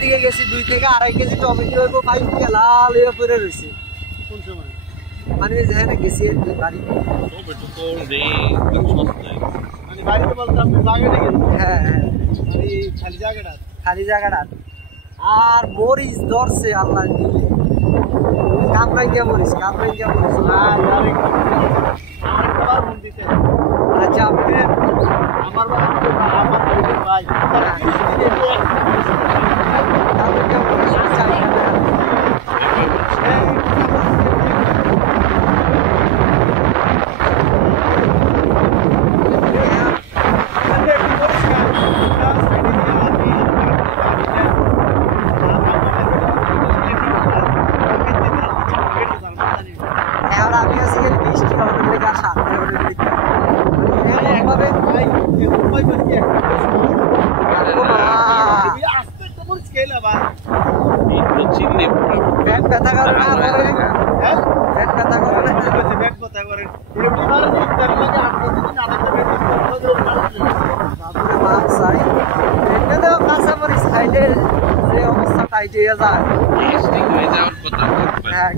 দিকে গেছি 2 থেকে 2.5 কেজি টমেটো হইব ভাই লাল হয়ে পড়ে রইছে কোন সময় মানে যেখানে গেছি বাড়ি টমেটো তো রে একদম সস্তা মানে বাড়িতে বলতে আপনি জায়গাটা গেছেন হ্যাঁ হ্যাঁ খালি জায়গাটা আর মরিচ ধরছে আল্লাহ দিলে কামরাঙ্গা মরিচ না আরে আমার মন দিতে আচ্ছা আপনি আমার ভাই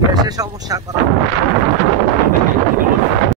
গ্যাসের সমস্যা করা